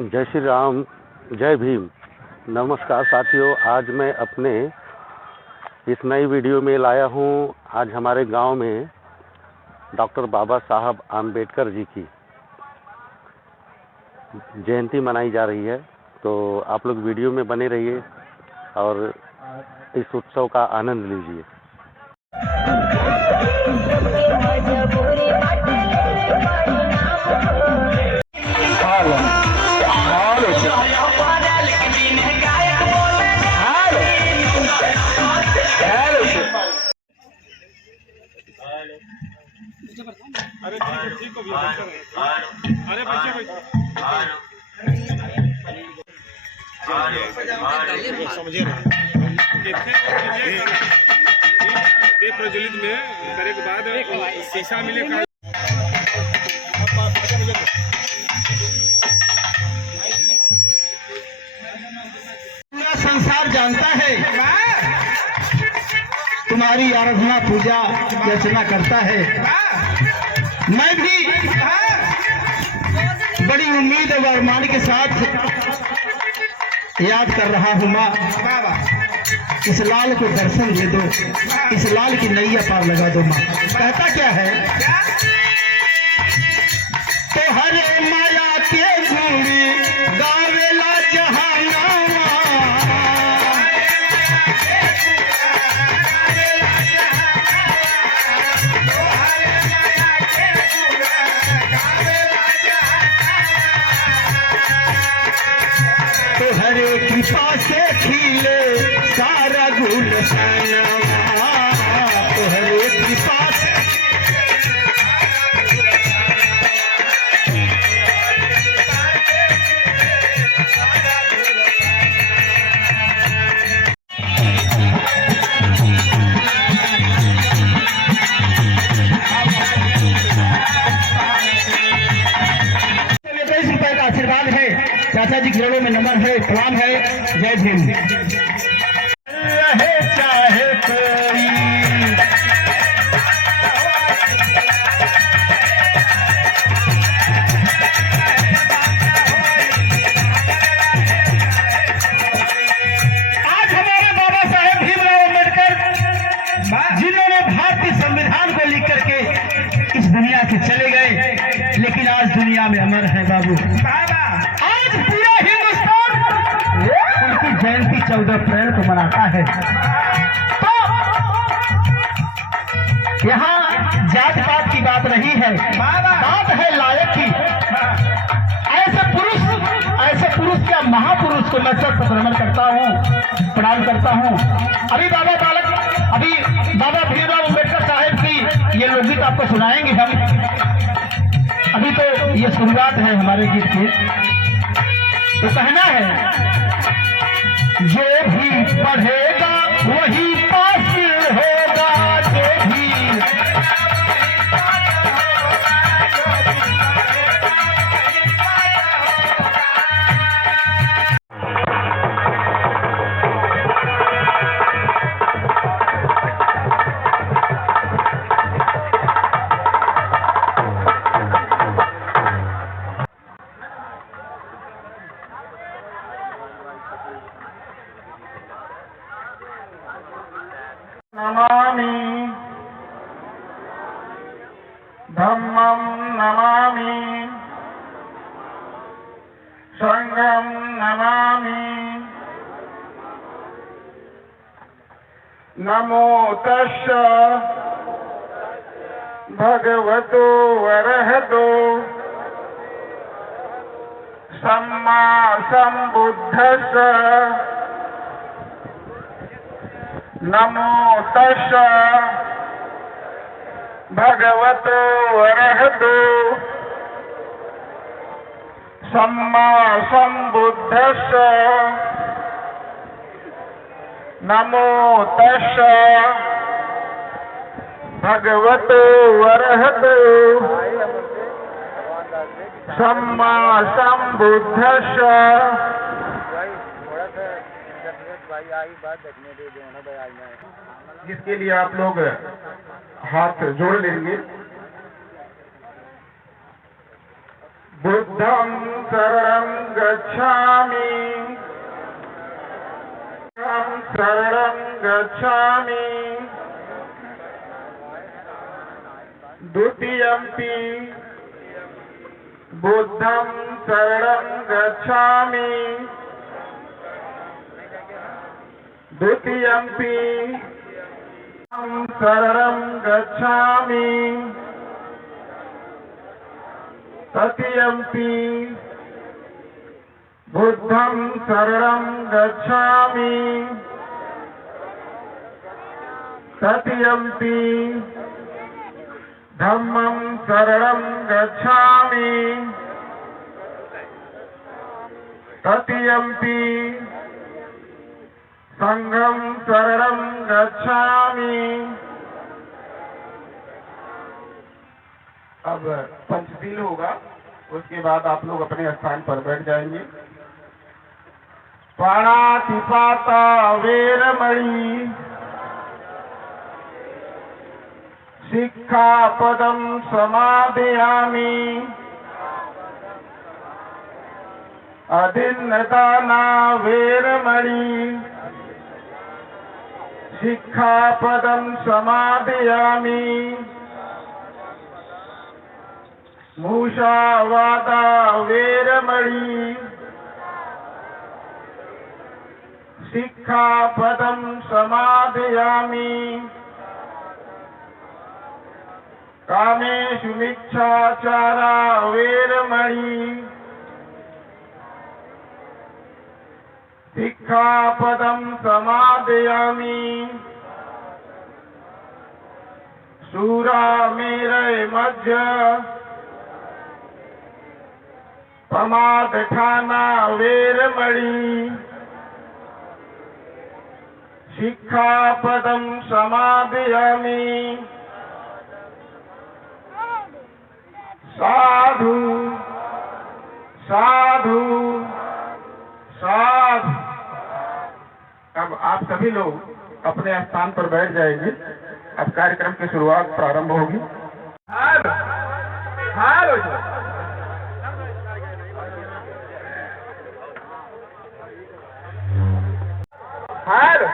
जय श्री राम, जय भीम। नमस्कार साथियों, आज मैं अपने इस नई वीडियो में लाया हूँ। आज हमारे गांव में डॉक्टर बाबा साहब आम्बेडकर जी की जयंती मनाई जा रही है, तो आप लोग वीडियो में बने रहिए और इस उत्सव का आनंद लीजिए। अरे ठीक हो गया। अरे बच्चे समझे रहे प्रज्वलित में करे के बाद शीशा मिले पूरा संसार जानता है, तुम्हारी आराधना पूजा अर्चना करता है। मैं भी बड़ी उम्मीद और अरमान के साथ याद कर रहा हूँ। माँ, इस लाल को दर्शन दे दो, इस लाल की नैया पार लगा दो। माँ कहता क्या है, तो हरे माया के गुणी गावेला जहाना, तो हरे कृपा से खिले सारा गुलशन, तो हरे कृपा से ₹20 का आशीर्वाद है। चाचा जी घरों में नंबर है, प्रणाम है। जय भीम। रहे चाहे कोई, आज हमारे बाबा साहेब भीमराव अम्बेडकर जिन्होंने भारतीय संविधान को लिख करके इस दुनिया से चले गए, लेकिन आज दुनिया में अमर है बाबू। आज पूरा हिंदुस्तान उनकी जयंती 14 अप्रैल को मनाता है। तो यहाँ जात पात की बात नहीं है, बात है लायक की। ऐसे पुरुष क्या महापुरुष को मैं सत्य प्रणाम करता हूँ, प्रणाम करता हूँ। अभी बाबा भीमराव अम्बेडकर साहब की ये लोकगीत आपको सुनाएंगे हम। अभी तो ये शुरुआत है हमारे गीत की। तो कहना है, जो भी पढ़ेगा वही पास होगा, जो भी नमामि धम्मं, नमामि संघं, नमामि। नमो तस्स भगवतो वरहतो सम्मा सम्बुद्धस्स। नमो तस्स भगवतो वरहतो सम्मा सम्बुद्धस्स। नमो तस्स भगवतो वरहतो सम्मा सम्बुद्धस्स। जिसके लिए आप लोग हाथ जोड़ लेंगे। बुद्धं शरणं गच्छामि शरणं गच्छामि द्वितीयंपि बुद्धं शरणं गच्छामि द्वितीयंपि शरणं गच्छामि तृतीयंपि बुद्धं शरणं गच्छामि तृतीयंपि धम्मं शरणं गच्छामि तृतीयंपि संघं शरणं गच्छामि। अब पंचशील होगा, उसके बाद आप लोग अपने स्थान पर बैठ जाएंगे। प्राणातिपाता वेरमणि शिक्षापदं समादयामि अदिन्नदाना वेरमणि शिक्षापदं समादयामि मूषावादा वेरमणि शिक्षापदं समादयामि कामेषु मिच्छाचारा वेरमणि शिक्षापदं समादयामि शूरामेरय मध्य प्रमादठाना वेरमणि शिक्षापदं समादयामि साधु साधु साधु। अब आप सभी लोग अपने स्थान पर बैठ जाएंगे। अब कार्यक्रम की शुरुआत प्रारंभ होगी। हेलो हेलो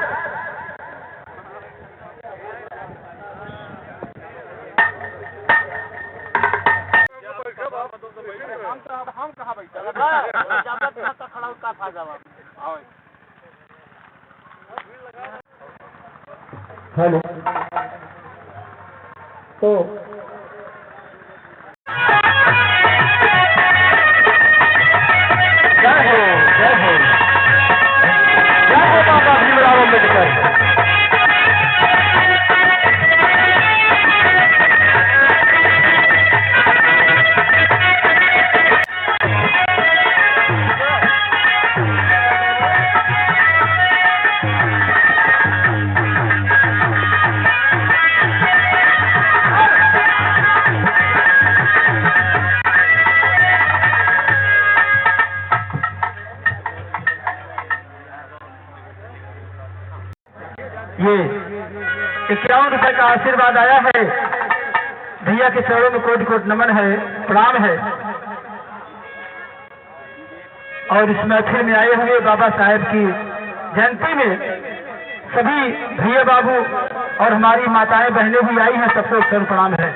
हम कहाँ बैठे खड़ा का फायदा। हेलो तो जय हो जय हो जय हो बाबा भीमराव अम्बेडकर। ये 51 रुपए का आशीर्वाद आया है। भैया के चरणों में कोटि कोटि नमन है, प्रणाम है। और इस मैथिल में आए हुए बाबा साहेब की जयंती में सभी भैया बाबू और हमारी माताएं बहनें भी आई हैं, सबको चरण प्रणाम है।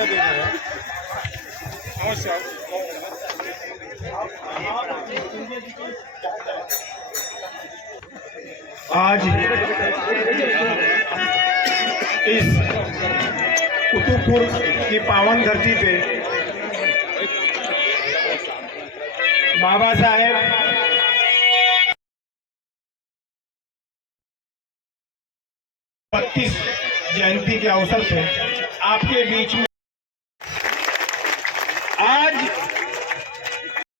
रुपया देना है। अवश्य। आज इस कुतुबपुर की पावन धरती पे बाबा साहेब बत्तीस जयंती के अवसर पे आपके बीच में आज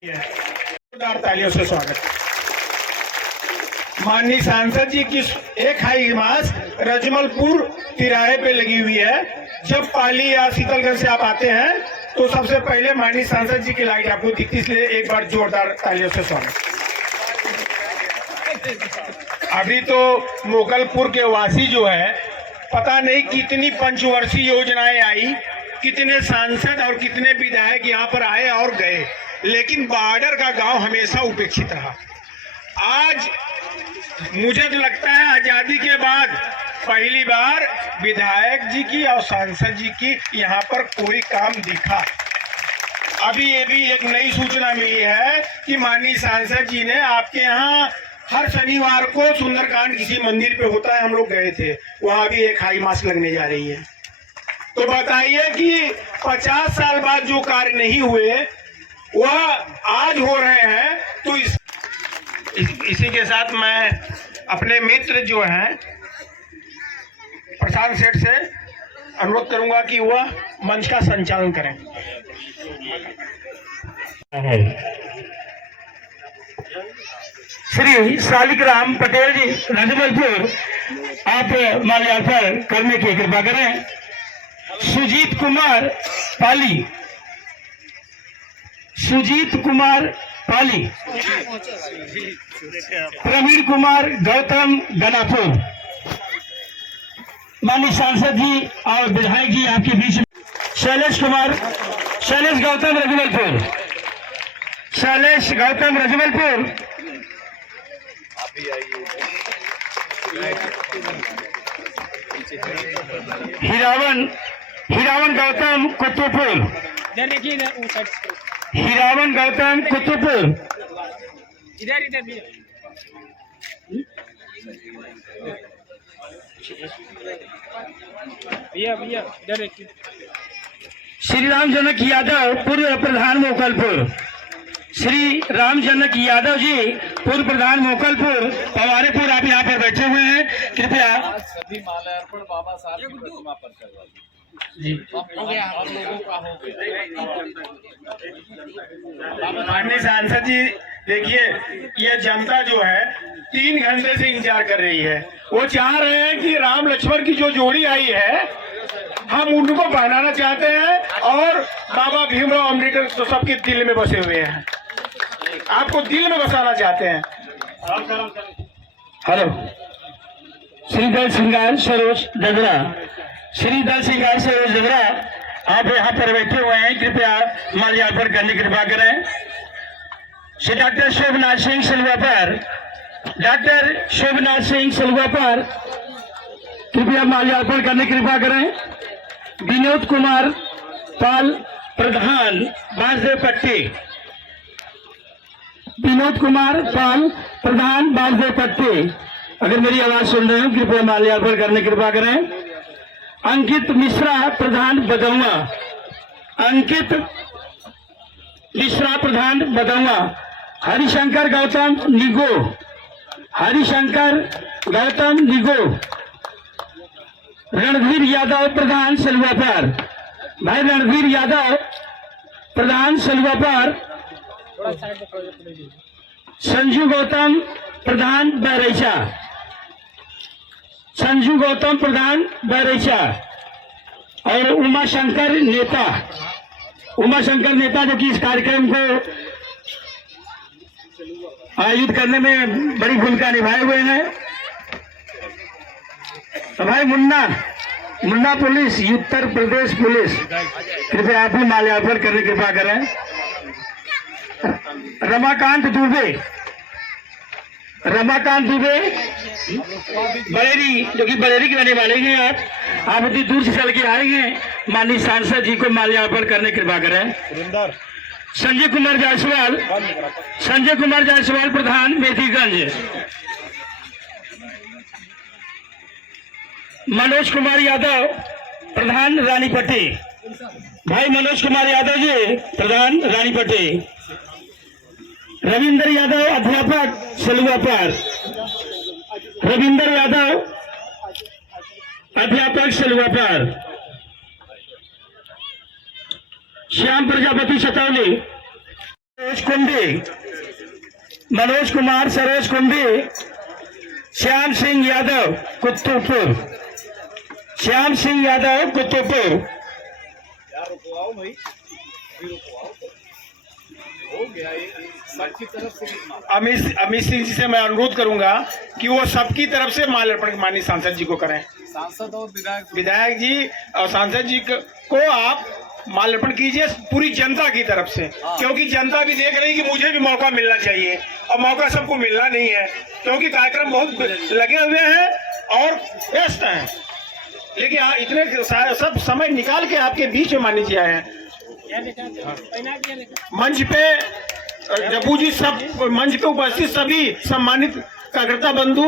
जोरदार तालियों से स्वागत। माननीय सांसद जी की एक हाई मास रजमलपुर तिराहे पे लगी हुई है। जब पाली या शीतलगंज से आप आते हैं तो सबसे पहले माननीय सांसद जी की लाइट आपको दिखती, इसलिए एक बार जोरदार तालियों से स्वागत। अभी तो मोगलपुर के वासी जो है, पता नहीं कितनी पंचवर्षीय योजनाएं आई, कितने सांसद और कितने विधायक यहाँ पर आए और गए, लेकिन बॉर्डर का गांव हमेशा उपेक्षित रहा। आज मुझे तो लगता है आजादी के बाद पहली बार विधायक जी की और सांसद जी की यहाँ पर कोई काम दिखा। अभी ये भी एक नई सूचना मिली है कि माननीय सांसद जी ने आपके यहाँ हर शनिवार को सुंदरकांड किसी मंदिर पे होता है, हम लोग गए थे, वहां भी एक हाई मास लगने जा रही है। तो बताइए कि 50 साल बाद जो कार्य नहीं हुए वह आज हो रहे हैं। तो इसी के साथ मैं अपने मित्र जो हैं प्रशांत सेठ से अनुरोध करूंगा कि वह मंच का संचालन करें। श्री शालिग्राम पटेल जी रजमलपुर, आप माल्यार्पण करने की कृपा करें। सुजीत कुमार पाली, सुजीत कुमार पाली, प्रवीण कुमार गौतम गनापुर। माननीय सांसद जी और विधायक जी आपके बीच में शैलेश गौतम रजमलपुर, शैलेश गौतम रजमलपुर। हीरावन गौतम कुतुबपुर, हीरावन गौतम कुतुबपुर। इधर भी भैया इधर देखिए। श्री राम जनक यादव पूर्व प्रधान मोकलपुर, श्री राम जनक यादव जी पूर्व प्रधान मोकलपुर पवारेपुर, आप यहाँ पर बैठे हुए हैं, कृपया सभी माल्यार्पण बाबा साहब की प्रतिमा पर करवा जी। हो गया, हम लोगों का हो गया। माननीय सांसद जी देखिए, ये जनता जो है 3 घंटे से इंतजार कर रही है। वो चाह रहे हैं कि राम लक्ष्मण की जो जोड़ी आई है हम उनको पहनाना चाहते हैं, और बाबा भीमराव अम्बेडकर तो सबके दिल में बसे हुए हैं, आपको दिल में बसाना चाहते हैं। हेलो, श्री दल सिंगार सरोज डगरा, श्री दल सिंगार सरोज डगरा, आप यहाँ पर बैठे हुए हैं, कृपया माल्यार्पण करने की कृपा करें। श्री डॉक्टर शोभनाथ सिंह सिलवापर, डॉक्टर शोभनाथ सिंह सिलवापर, कृपया माल्यार्पण करने की कृपा करें। विनोद कुमार पाल प्रधान बांसदेव पट्टी, विनोद कुमार पाल प्रधान बांसदेव पट्टी, अगर मेरी आवाज सुन रहे हो कृपया माल्यार्पण करने की कृपा करें। अंकित मिश्रा प्रधान बदौआ, अंकित मिश्रा प्रधान बदौआ। हरिशंकर गौतम निगो, हरिशंकर गौतम निगो। रणधीर यादव प्रधान सिलवापर, भाई रणधीर यादव प्रधान सिलवापर। संजू गौतम प्रधान बैरैचा, संजू गौतम प्रधान बैरैचा। और उमाशंकर नेता, उमाशंकर नेता जो कि इस कार्यक्रम को आयोजित करने में बड़ी भूमिका निभाए हुए हैं। तो भाई मुन्ना पुलिस, उत्तर प्रदेश पुलिस, कृपया आप भी माल्यार्पण करने की कृपा करें। रमाकांत दुबे, रमाकांत दुबे बरेली, जो कि बरेली के रहने वाले हैं। आप इतनी दूर से चल के आए हैं, माननीय सांसद जी को माल्यार्पण करने कृपा करें। संजय कुमार जायसवाल प्रधान मेथीगंज, मनोज कुमार यादव प्रधान रानीपट्टी, भाई मनोज कुमार यादव जी प्रधान रानीपट्टी, रविंद्र यादव अध्यापक सलुआपार, रविंद्र यादव अध्यापक सलुआपार, श्याम प्रजापति सतौली, सरोज कुंभी, मनोज कुमार सरोज कुंभी, श्याम सिंह यादव कुतुबपुर, श्याम सिंह यादव कुतुबपुर, हो गया ये सबकी तरफ से अमित सिंह जी से मैं अनुरोध करूंगा कि वो सबकी तरफ से माल्यार्पण माननीय सांसद जी को करें। सांसद और विधायक जी और सांसद जी को आप माल्यार्पण कीजिए पूरी जनता की तरफ से, क्योंकि जनता भी देख रही कि मुझे भी मौका मिलना चाहिए और मौका सबको मिलना नहीं है, क्योंकि कार्यक्रम बहुत लगे हुए हैं और व्यस्त हैं। लेकिन इतने सब समय निकाल के आपके बीच में माननीय जी आए हैं। मंच पे जब्बू जी, सब मंच पे उपस्थित सभी सम्मानित कार्यकर्ता बंधु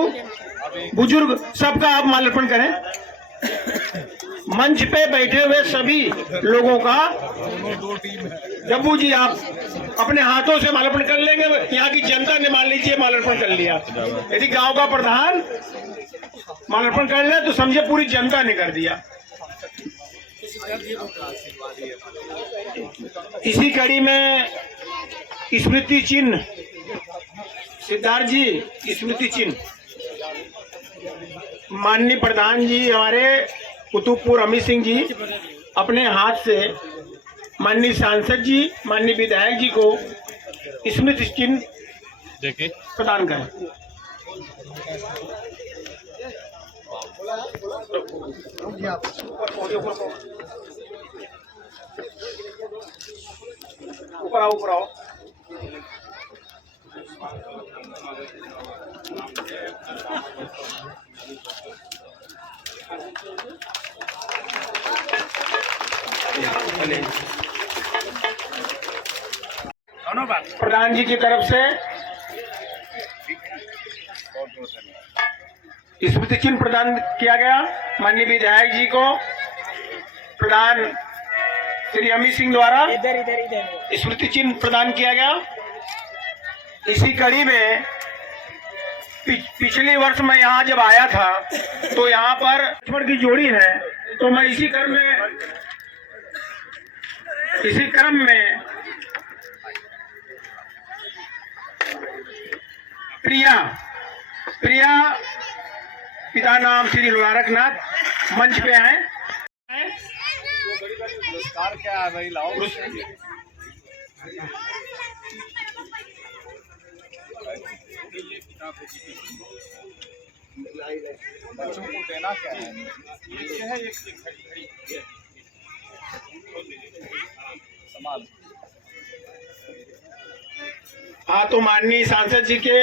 बुजुर्ग सबका आप माल्यार्पण करें। मंच पे बैठे हुए सभी लोगों का जब्बू जी आप अपने हाथों से माल्यार्पण कर लेंगे। यहाँ की जनता ने मान लीजिए माल्यार्पण कर लिया। यदि गांव का प्रधान माल्यार्पण कर ले तो समझे पूरी जनता ने कर दिया। इसी कड़ी में स्मृति चिन्ह, सिद्धार्थ जी स्मृति चिन्ह माननीय प्रधान जी हमारे कुतुबपुर अमित सिंह जी अपने हाथ से माननीय सांसद जी माननीय विधायक जी को स्मृति चिन्ह प्रदान करें। ऊपर आओ। प्रधान जी की तरफ से स्मृति चिन्ह प्रदान किया गया। माननीय विधायक जी को प्रधान श्री अमित सिंह द्वारा स्मृति चिन्ह प्रदान किया गया। इसी कड़ी में पिछले वर्ष मैं यहाँ जब आया था तो यहाँ पर लक्ष्मण की जोड़ी है, तो मैं इसी क्रम में प्रिया पिता नाम श्री लोहारकनाथ मंच पे आए। पुरस्कार क्या है भाई, लाओ बच्चों को देना क्या है, ये है एक समाज। हाँ, तो माननीय सांसद जी के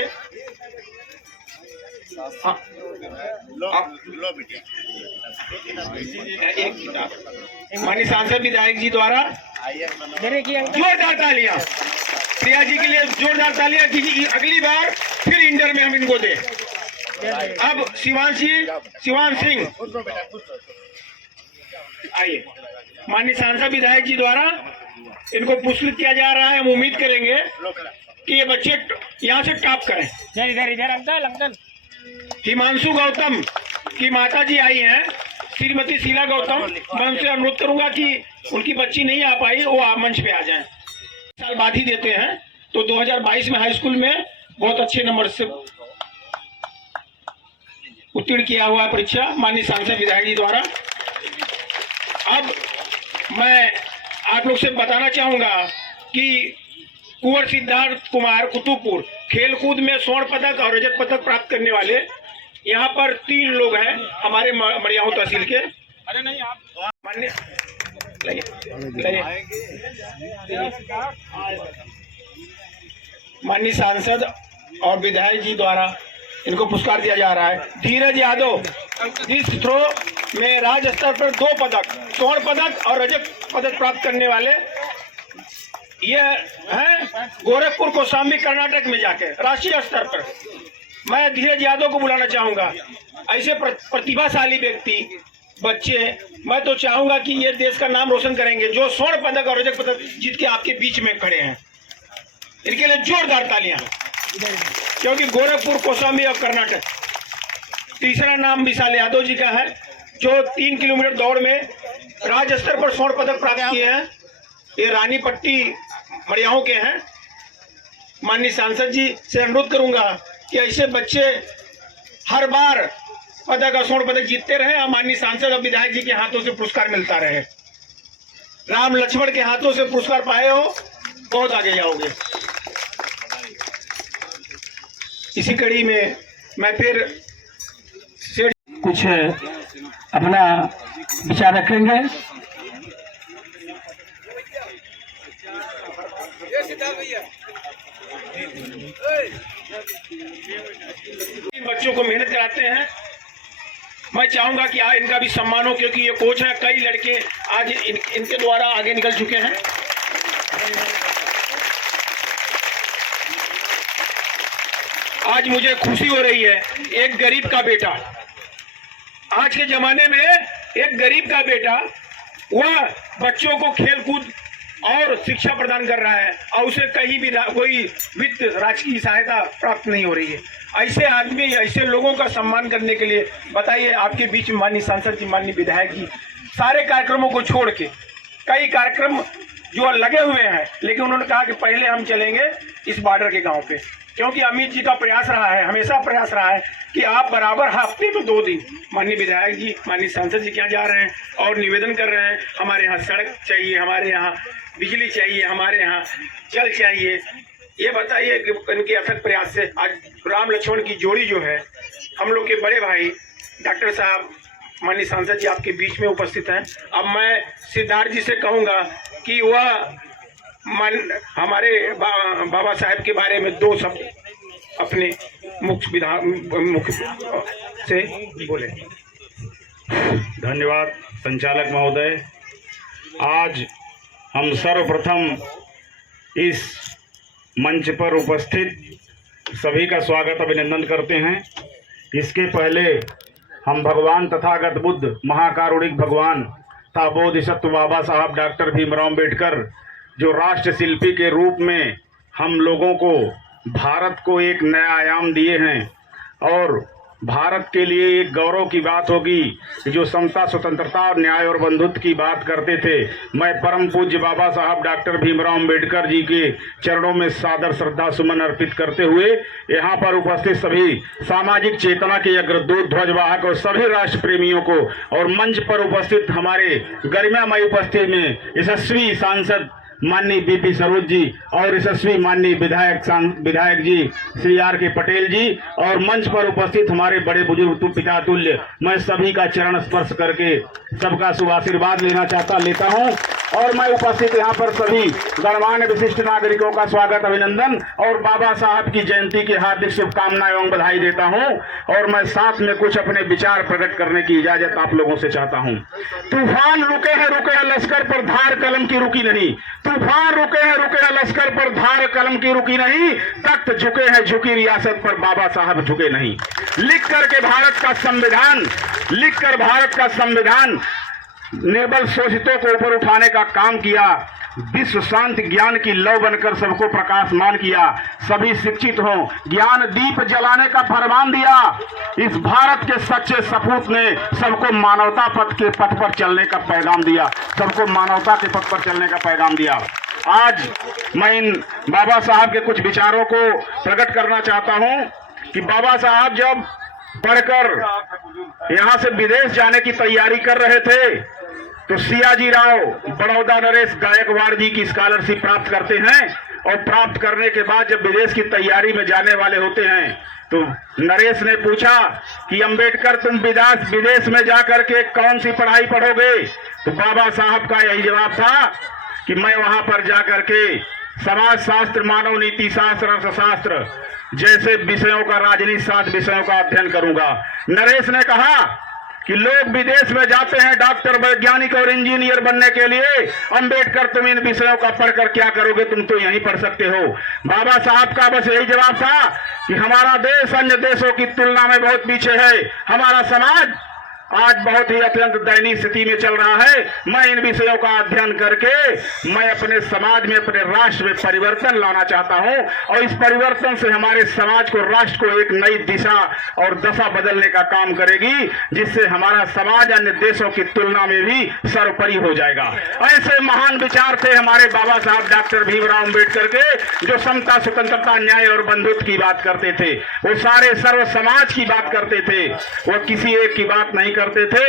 माननीय सांसद विधायक जी द्वारा जोरदार तालियां प्रिया जी के लिए, जोरदार तालियां कीजिए। अगली बार फिर इंटर में हम इनको दें। अब शिवान सिंह आइए। माननीय सांसद विधायक जी द्वारा इनको पुरस्कृत किया जा रहा है। हम उम्मीद करेंगे कि ये बच्चे यहाँ से टॉप करें। इधर हिमांशु गौतम की माता जी आई हैं, श्रीमती शीला गौतम। मैं उनसे अनुरोध करूंगा कि उनकी बच्ची नहीं आ पाई, वो मंच पे आ जाएं। साल बाद ही देते हैं, तो 2022 में हाई स्कूल में बहुत अच्छे नंबर से उत्तीर्ण किया हुआ है परीक्षा माननीय सांसद विधायक जी द्वारा। अब मैं आप लोग से बताना चाहूंगा कि कुंवर सिद्धार्थ कुमार कुतुबपुर खेलकूद में स्वर्ण पदक और रजत पदक प्राप्त करने वाले यहाँ पर 3 लोग हैं हमारे मड़ियाहू तहसील के। अरे नहीं, आप माननीय माननीय सांसद और विधायक जी द्वारा इनको पुरस्कार दिया जा रहा है। धीरज यादव इस थ्रो में राज्य स्तर पर 2 पदक, स्वर्ण पदक और रजत पदक प्राप्त करने वाले ये हैं गोरखपुर कौशाम्बी कर्नाटक में जाके राष्ट्रीय स्तर पर। मैं धीरज यादव को बुलाना चाहूंगा। ऐसे प्रतिभाशाली व्यक्ति बच्चे, मैं तो चाहूंगा कि ये देश का नाम रोशन करेंगे, जो स्वर्ण पदक और रजत पदक जीत के आपके बीच में खड़े हैं। इनके लिए जोरदार तालियां, क्योंकि गोरखपुर कौशाम्बी और कर्नाटक। तीसरा नाम विशाल यादव जी का है, जो 3 किलोमीटर दौड़ में राज्य स्तर पर स्वर्ण पदक प्राप्त किए हैं। ये रानी पट्टी मड़ियाओं के हैं। माननीय सांसद जी से अनुरोध करूंगा कि ऐसे बच्चे हर बार पदक और स्वर्ण पदक जीतते रहे और माननीय सांसद और विधायक जी के हाथों से पुरस्कार मिलता रहे। राम लक्ष्मण के हाथों से पुरस्कार पाए हो, बहुत आगे जाओगे। इसी कड़ी में मैं फिर कुछ अपना विचार रखेंगे। बच्चों को मेहनत कराते हैं। मैं चाहूंगा कि आज इनका भी सम्मान हो, क्योंकि ये कोच है। कई लड़के आज इनके द्वारा आगे निकल चुके हैं। आज मुझे खुशी हो रही है, एक गरीब का बेटा, आज के जमाने में एक गरीब का बेटा वह बच्चों को खेल कूद और शिक्षा प्रदान कर रहा है और उसे कहीं भी कोई वित्त राजकीय सहायता प्राप्त नहीं हो रही है। ऐसे आदमी, ऐसे लोगों का सम्मान करने के लिए बताइए, आपके बीच में माननीय सांसद जी, माननीय विधायक जी सारे कार्यक्रमों को छोड़ के, कई कार्यक्रम जो लगे हुए हैं, लेकिन उन्होंने कहा कि पहले हम चलेंगे इस बॉर्डर के गांव पे, क्योंकि अमित जी का प्रयास रहा है, हमेशा प्रयास रहा है कि आप बराबर हफ्ते में 2 दिन माननीय विधायक जी, माननीय सांसद जी क्या जा रहे हैं और निवेदन कर रहे हैं, हमारे यहाँ सड़क चाहिए, हमारे यहाँ बिजली चाहिए, हमारे यहाँ जल चाहिए। ये बताइए कि इनके अथक प्रयास से आज राम लक्ष्मण की जोड़ी जो है, हम लोग के बड़े भाई डॉक्टर साहब, माननीय सांसद जी आपके बीच में उपस्थित हैं। अब मैं सिद्धार्थ जी से कहूँगा कि वह हमारे बाबा साहेब के बारे में 2 शब्द अपने मुख्य से बोले। धन्यवाद संचालक महोदय। आज हम सर्वप्रथम इस मंच पर उपस्थित सभी का स्वागत अभिनंदन करते हैं। इसके पहले हम भगवान तथागत बुद्ध, महाकारुणिक भगवान तथा बोधिसत्व बाबा साहब डॉक्टर भीमराव अम्बेडकर, जो राष्ट्र शिल्पी के रूप में हम लोगों को, भारत को एक नया आयाम दिए हैं, और भारत के लिए एक गौरव की बात होगी कि जो समता, स्वतंत्रता और न्याय और बंधुत्व की बात करते थे। मैं परम पूज्य बाबा साहब डॉक्टर भीमराव अम्बेडकर जी के चरणों में सादर श्रद्धा सुमन अर्पित करते हुए यहाँ पर उपस्थित सभी सामाजिक चेतना के अग्रदूत, ध्वजवाहक और सभी राष्ट्र प्रेमियों को, और मंच पर उपस्थित हमारे गरिमामय उपस्थिति में यशस्वी सांसद माननीय बीपी सरोज जी और यशस्वी माननीय विधायक जी श्री आर के पटेल जी, और मंच पर उपस्थित हमारे बड़े बुजुर्ग पिता तुल्य, मैं सभी का चरण स्पर्श करके सबका शुभ आशीर्वाद लेता हूं। और मैं उपस्थित यहाँ पर सभी गणमान्य विशिष्ट नागरिकों का स्वागत, अभिनंदन और बाबा साहब की जयंती की हार्दिक शुभकामनाएं एवं बधाई देता हूँ। और मैं साथ में कुछ अपने विचार प्रकट करने की इजाजत आप लोगों से चाहता हूँ। तूफान रुके हैं लश्कर पर धार कलम की रुकी नहीं, तूफान रुके हैं लश्कर पर धार कलम की रुकी नहीं, तख्त झुके हैं झुकी रियासत पर बाबा साहब झुके नहीं। लिख कर भारत का संविधान निर्बल शोषितों को ऊपर उठाने का काम किया, विश्व शांति ज्ञान की लौ बनकर सबको प्रकाशमान किया, सभी शिक्षित हों, ज्ञान दीप जलाने का फरमान दिया। इस भारत के सच्चे सपूत ने सबको मानवता के पथ पर चलने का पैगाम दिया, सबको मानवता के पथ पर चलने का पैगाम दिया। आज मैं इन बाबा साहब के कुछ विचारों को प्रकट करना चाहता हूं कि बाबा साहब जब पढ़कर यहां से विदेश जाने की तैयारी कर रहे थे तो सियाजी राव बड़ौदा नरेश गायकवाड़ जी की स्कॉलरशिप प्राप्त करते हैं, और प्राप्त करने के बाद जब विदेश की तैयारी में जाने वाले होते हैं तो नरेश ने पूछा कि अंबेडकर तुम विदेश में जाकर के कौन सी पढ़ाई पढ़ोगे? तो बाबा साहब का यही जवाब था कि मैं वहां पर जाकर के समाज शास्त्र, मानव नीति शास्त्र, अर्थशास्त्र जैसे विषयों का राजनीति 7 विषयों का अध्ययन करूंगा। नरेश ने कहा कि लोग विदेश में जाते हैं डॉक्टर, वैज्ञानिक और इंजीनियर बनने के लिए। अंबेडकर, तुम इन विषयों का पढ़कर क्या करोगे, तुम तो यहीं पढ़ सकते हो। बाबा साहब का बस यही जवाब था कि हमारा देश अन्य देशों की तुलना में बहुत पीछे है, हमारा समाज आज बहुत ही अत्यंत दयनीय स्थिति में चल रहा है। मैं इन विषयों का अध्ययन करके मैं अपने समाज में, अपने राष्ट्र में परिवर्तन लाना चाहता हूं और इस परिवर्तन से हमारे समाज को, राष्ट्र को एक नई दिशा और दशा बदलने का काम करेगी, जिससे हमारा समाज अन्य देशों की तुलना में भी सर्वोपरि हो जाएगा। ऐसे महान विचार थे हमारे बाबा साहब डॉक्टर भीमराव अम्बेडकर के, जो समता, स्वतंत्रता, न्याय और बंधुत्व की बात करते थे। वो सारे सर्व समाज की बात करते थे, वो किसी एक की बात नहीं करते थे।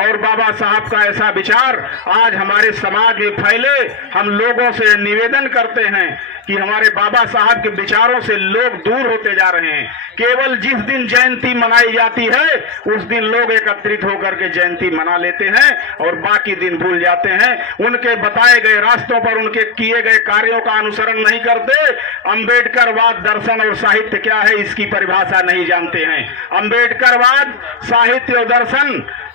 और बाबा साहब का ऐसा विचार आज हमारे समाज में फैले। हम लोगों से निवेदन करते हैं कि हमारे बाबा साहब के विचारों से लोग दूर होते जा रहे हैं। केवल जिस दिन जयंती मनाई जाती है उस दिन लोग एकत्रित होकर के जयंती मना लेते हैं और बाकी दिन भूल जाते हैं। उनके बताए गए रास्तों पर, उनके किए गए कार्यों का अनुसरण नहीं करते। अंबेडकरवाद दर्शन और साहित्य क्या है इसकी परिभाषा नहीं जानते हैं। अंबेडकरवाद साहित्य और दर्शन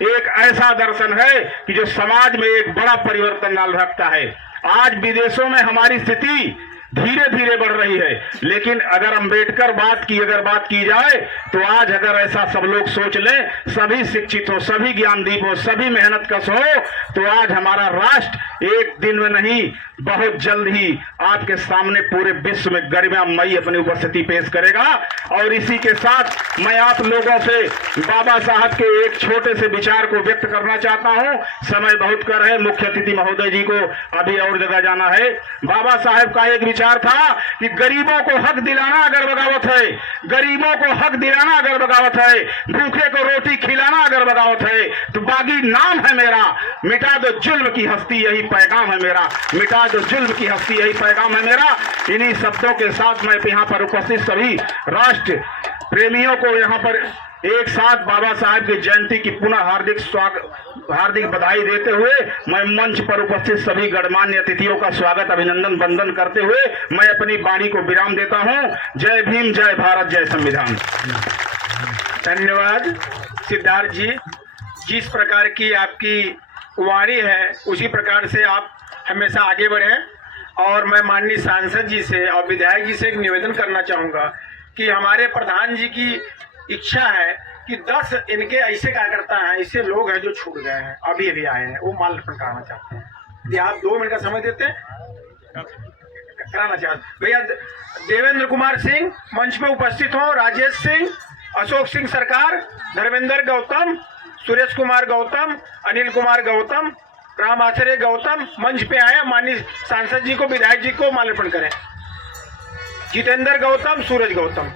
एक ऐसा दर्शन है कि जो समाज में एक बड़ा परिवर्तन ला सकता है। आज विदेशों में हमारी स्थिति धीरे धीरे बढ़ रही है, लेकिन अगर अंबेडकर बात की जाए तो आज अगर ऐसा सब लोग सोच लें, सभी शिक्षित हो, सभी ज्ञानदीप हो, सभी मेहनत कश हो, तो आज हमारा राष्ट्र एक दिन में नहीं बहुत जल्द ही आपके सामने पूरे विश्व में गरिमामयी अपनी उपस्थिति पेश करेगा। और इसी के साथ मैं आप लोगों से बाबा साहब के एक छोटे से विचार को व्यक्त करना चाहता हूं। समय बहुत कर है, मुख्य अतिथि महोदय जी को अभी और जगह जाना है। बाबा साहब का एक विचार था कि गरीबों को हक दिलाना अगर बगावत है, गरीबों को हक दिलाना अगर बगावत है, भूखे को रोटी खिलाना अगर बगावत है, तो बागी नाम है मेरा, मिटा दो जुल्म की हस्ती यही पैगाम है मेरा, मिटा दो जुल्म की हस्ती यही पैगाम है मेरा। इन्हीं शब्दों के साथ मैं यहाँ पर उपस्थित सभी राष्ट्र प्रेमियों को यहाँ पर एक साथ बाबा साहब की जयंती की पुनः हार्दिक बधाई देते हुए मैं मंच पर उपस्थित सभी गणमान्य अतिथियों का स्वागत, अभिनंदन, वंदन करते हुए मैं अपनी वाणी को विराम देता हूं। जय भीम, जय भारत, जय संविधान। धन्यवाद सिद्धार्थ जी। जिस प्रकार की आपकी वाणी है उसी प्रकार से आप हमेशा आगे बढ़े। और मैं माननीय सांसद जी से और विधायक जी से एक निवेदन करना चाहूँगा कि हमारे प्रधान जी की इच्छा है कि 10 इनके ऐसे कार्यकर्ता हैं, ऐसे लोग हैं जो छूट गए हैं, अभी अभी आए हैं, वो माल्यार्पण कराना चाहते हैं। यदि आप 2 मिनट का समय देते हैं कराना चाहते भैया। देवेंद्र कुमार सिंह मंच में उपस्थित हो, राजेश सिंह, अशोक सिंह सरकार, धर्मेंद्र गौतम, सुरेश कुमार गौतम, अनिल कुमार गौतम, राम आचार्य गौतम मंच पे आए। माननीय सांसद जी को, विधायक जी को माल्यार्पण करें। जितेंद्र गौतम, सूरज गौतम,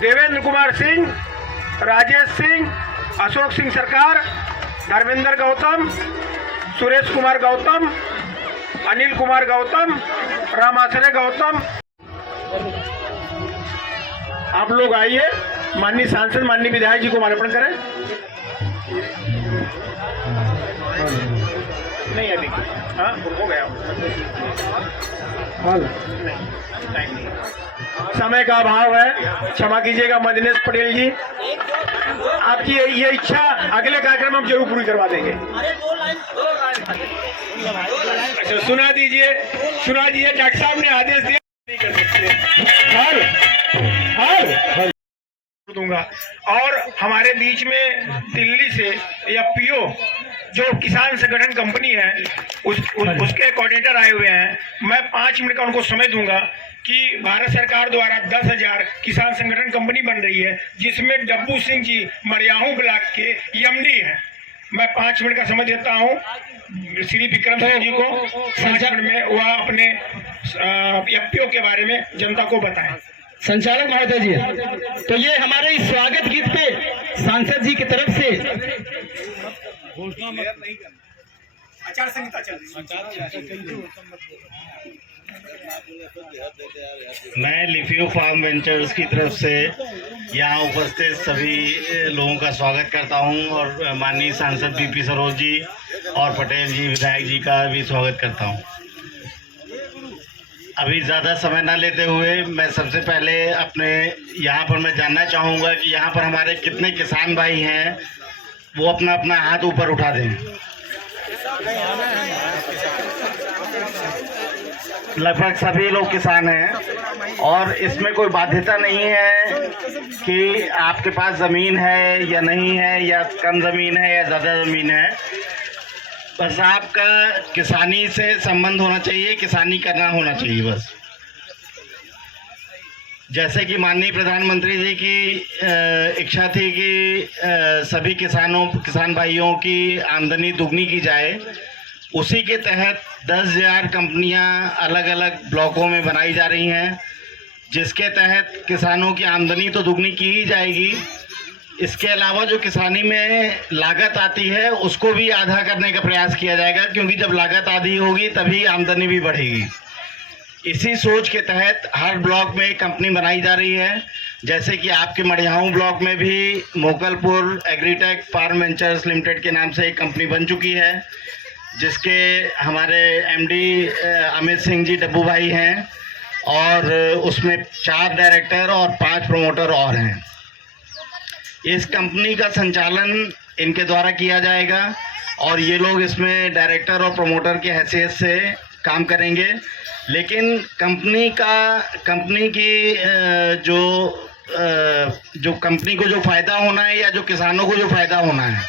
देवेंद्र कुमार सिंह, राजेश सिंह, अशोक सिंह सरकार, धर्मेंद्र गौतम, सुरेश कुमार गौतम, अनिल कुमार गौतम, रामाचार्य गौतम। आप लोग आइए, माननीय सांसद, माननीय विधायक जी को माल्यार्पण करें। नहीं अभी, हाँ हो गया, टाइम नहीं, समय का अभाव है, क्षमा कीजिएगा। मदनेश पटेल जी, आपकी ये इच्छा अगले कार्यक्रम हम जरूर पूरी करवा देंगे। अच्छा सुना दीजिए डॉक्टर साहब ने आदेश दिया नहीं कर सकते। दूंगा। और हमारे बीच में दिल्ली से या पीओ जो किसान संगठन कंपनी है उसके कोऑर्डिनेटर आए हुए हैं। मैं 5 मिनट का उनको समय दूंगा कि भारत सरकार द्वारा 10,000 किसान संगठन कंपनी बन रही है, जिसमें डब्बू सिंह जी मरियाहू ब्लॉक के एमडी हैं। मैं 5 मिनट का समय देता हूं श्री विक्रम सिंह जी को, 5 मिनट में वह अपने एफपीओ के बारे में जनता को बताएं। संचालक महोदय जी, तो ये हमारे इस स्वागत गीत पे सांसद जी की तरफ से आचार संहिता चल रही है। मैं लिफियो फार्म वेंचर्स की तरफ से यहाँ उपस्थित सभी लोगों का स्वागत करता हूँ और माननीय सांसद बीपी सरोज जी और पटेल जी विधायक जी का भी स्वागत करता हूँ। अभी ज़्यादा समय ना लेते हुए मैं सबसे पहले अपने यहाँ पर मैं जानना चाहूँगा कि यहाँ पर हमारे कितने किसान भाई हैं, वो अपना अपना हाथ ऊपर उठा दें। लगभग सभी लोग किसान हैं और इसमें कोई बाध्यता नहीं है कि आपके पास ज़मीन है या नहीं है, या कम ज़मीन है या ज़्यादा ज़मीन है। बस आपका किसानी से संबंध होना चाहिए, किसानी करना होना चाहिए बस। जैसे कि माननीय प्रधानमंत्री जी की इच्छा थी कि सभी किसान भाइयों की आमदनी दुगनी की जाए, उसी के तहत 10,000 कंपनियां अलग अलग ब्लॉकों में बनाई जा रही हैं, जिसके तहत किसानों की आमदनी तो दुगनी की ही जाएगी। इसके अलावा जो किसानी में लागत आती है उसको भी आधा करने का प्रयास किया जाएगा, क्योंकि जब लागत आधी होगी तभी आमदनी भी बढ़ेगी। इसी सोच के तहत हर ब्लॉक में कंपनी बनाई जा रही है। जैसे कि आपके मड़ियाऊं ब्लॉक में भी Mokalpur Agritech Farm Ventures Limited के नाम से एक कंपनी बन चुकी है, जिसके हमारे एमडी अमित सिंह जी डब्बू भाई हैं, और उसमें 4 डायरेक्टर और 5 प्रमोटर और हैं। इस कंपनी का संचालन इनके द्वारा किया जाएगा और ये लोग इसमें डायरेक्टर और प्रमोटर की हैसियत से काम करेंगे। लेकिन कंपनी की जो कंपनी को जो फ़ायदा होना है या जो किसानों को जो फ़ायदा होना है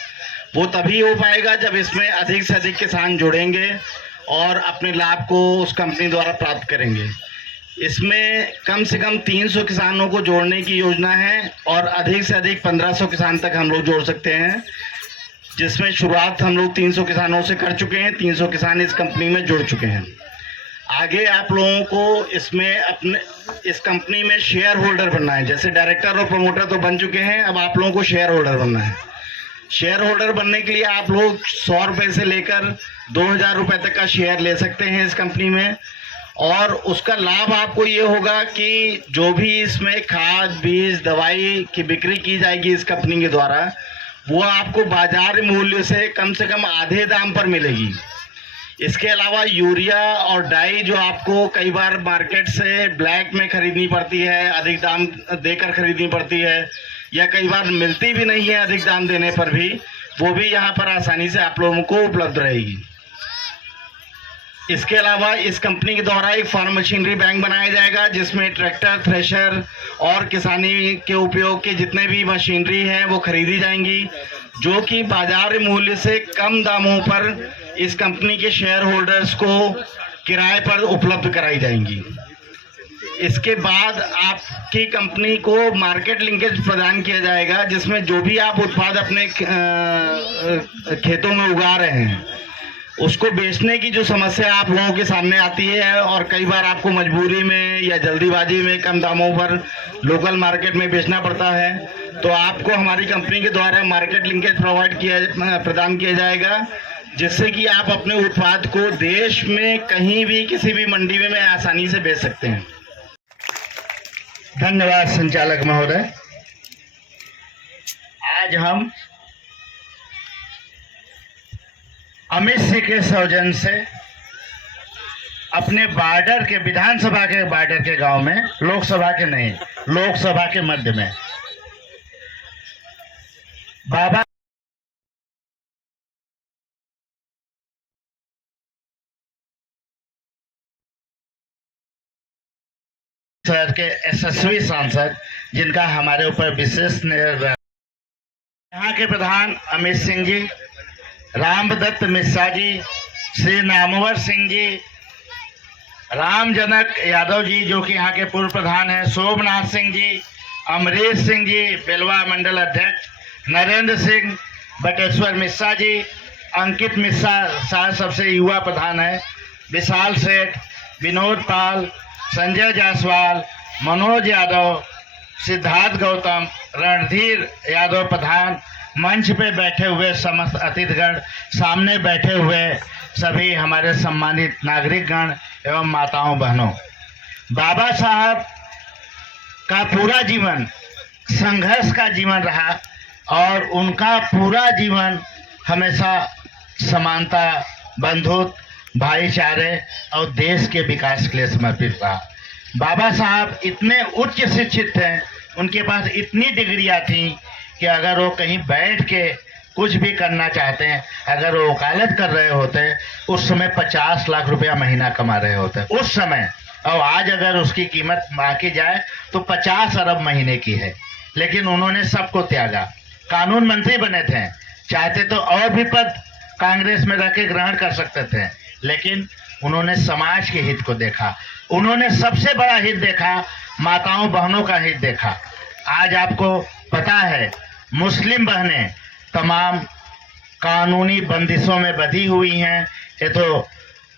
वो तभी हो पाएगा जब इसमें अधिक से अधिक किसान जुड़ेंगे और अपने लाभ को उस कंपनी द्वारा प्राप्त करेंगे। इसमें कम से कम 300 किसानों को जोड़ने की योजना है और अधिक से अधिक 1500 किसान तक हम लोग जोड़ सकते हैं, जिसमें शुरुआत हम लोग 300 किसानों से कर चुके हैं। 300 किसान इस कंपनी में जुड़ चुके हैं। आगे आप लोगों को इस कंपनी में शेयर होल्डर बनना है। जैसे डायरेक्टर और प्रमोटर तो बन चुके हैं, अब आप लोगों को शेयर होल्डर बनना है। शेयर होल्डर बनने के लिए आप लोग 100 रुपये से लेकर 2000 रुपये तक का शेयर ले सकते हैं इस कंपनी में, और उसका लाभ आपको ये होगा कि जो भी इसमें खाद, बीज, दवाई की बिक्री की जाएगी इस कंपनी के द्वारा, वो आपको बाजार मूल्य से कम आधे दाम पर मिलेगी। इसके अलावा यूरिया और डाई जो आपको कई बार मार्केट से ब्लैक में खरीदनी पड़ती है, अधिक दाम देकर खरीदनी पड़ती है, या कई बार मिलती भी नहीं है अधिक दाम देने पर भी, वो भी यहाँ पर आसानी से आप लोगों को उपलब्ध रहेगी। इसके अलावा इस कंपनी के द्वारा एक फार्म मशीनरी बैंक बनाया जाएगा, जिसमें ट्रैक्टर, थ्रेशर और किसानी के उपयोग के जितने भी मशीनरी हैं वो खरीदी जाएंगी, जो कि बाजार मूल्य से कम दामों पर इस कंपनी के शेयर होल्डर्स को किराए पर उपलब्ध कराई जाएंगी। इसके बाद आपकी कंपनी को मार्केट लिंकेज प्रदान किया जाएगा, जिसमें जो भी आप उत्पाद अपने खेतों में उगा रहे हैं उसको बेचने की जो समस्या आप लोगों के सामने आती है, और कई बार आपको मजबूरी में या जल्दीबाजी में कम दामों पर लोकल मार्केट में बेचना पड़ता है, तो आपको हमारी कंपनी के द्वारा मार्केट लिंकेज प्रदान किया जाएगा, जिससे कि आप अपने उत्पाद को देश में कहीं भी किसी भी मंडी में आसानी से बेच सकते हैं। धन्यवाद संचालक महोदय। आज हम अमित सिंह के सौजन्य से अपने बॉर्डर के, विधानसभा के बॉर्डर के गांव में, लोकसभा के नहीं, लोकसभा के मध्य में बाबा शहर के यशस्वी सांसद, जिनका हमारे ऊपर विशेष यहाँ के प्रधान अमित सिंह जी, रामदत्त मिश्रा जी, श्री नामवर सिंह जी, राम जनक यादव जी जो कि यहाँ के पूर्व प्रधान हैं, शोभनाथ सिंह जी, अमरीश सिंह जी बेलवा मंडल अध्यक्ष, नरेंद्र सिंह, बटेश्वर मिश्रा जी, अंकित मिश्रा शायद सबसे युवा प्रधान है, विशाल सेठ, विनोद पाल, संजय जायसवाल, मनोज यादव, सिद्धार्थ गौतम, रणधीर यादव प्रधान, मंच पे बैठे हुए समस्त अतिथिगण, सामने बैठे हुए सभी हमारे सम्मानित नागरिकगण एवं माताओं बहनों, बाबा साहब का पूरा जीवन संघर्ष का जीवन रहा और उनका पूरा जीवन हमेशा समानता, बंधुत्व भाईचारे और देश के विकास के लिए समर्पित रहा। बाबा साहब इतने उच्च शिक्षित थे, उनके पास इतनी डिग्रियां थी कि अगर वो कहीं बैठ के कुछ भी करना चाहते हैं, अगर वो वकालत कर रहे होते उस समय 50 लाख रुपया महीना कमा रहे होते उस समय, और आज अगर उसकी कीमत आंकी जाए तो 50 अरब महीने की है। लेकिन उन्होंने सबको त्यागा, कानून मंत्री बने थे, चाहते तो और भी पद कांग्रेस में रह के ग्रहण कर सकते थे, लेकिन उन्होंने समाज के हित को देखा। उन्होंने सबसे बड़ा हित देखा, माताओं बहनों का हित देखा। आज आपको पता है मुस्लिम बहनें तमाम कानूनी बंदिशों में बंधी हुई हैं। ये तो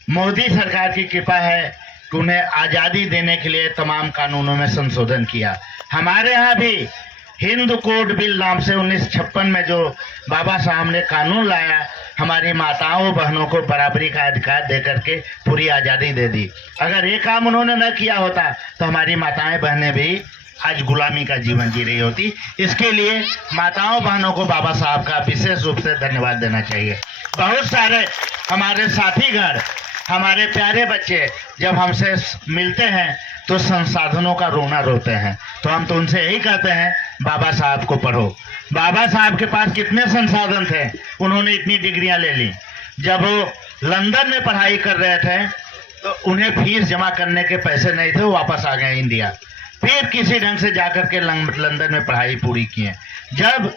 मोदी सरकार की कृपा है कि उन्हें आज़ादी देने के लिए तमाम कानूनों में संशोधन किया। हमारे यहाँ भी हिंदू कोड बिल नाम से 1956 में जो बाबा साहब ने कानून लाया, हमारी माताओं बहनों को बराबरी का अधिकार दे करके पूरी आज़ादी दे दी। अगर ये काम उन्होंने न किया होता तो हमारी माताएं बहनें भी आज गुलामी का जीवन जी रही होती। इसके लिए माताओं बहनों को बाबा साहब का विशेष रूप से धन्यवाद देना चाहिए। बहुत सारे हमारे साथीगण, हमारे प्यारे बच्चे जब हमसे मिलते हैं तो संसाधनों का रोना रोते हैं, तो हम तो उनसे यही कहते हैं बाबा साहब को पढ़ो। बाबा साहब के पास कितने संसाधन थे, उन्होंने इतनी डिग्रियां ले ली। जब वो लंदन में पढ़ाई कर रहे थे तो उन्हें फीस जमा करने के पैसे नहीं थे, वो वापस आ गए इंडिया। फिर किसी ढंग से जाकर के लंदन में पढ़ाई पूरी की है। जब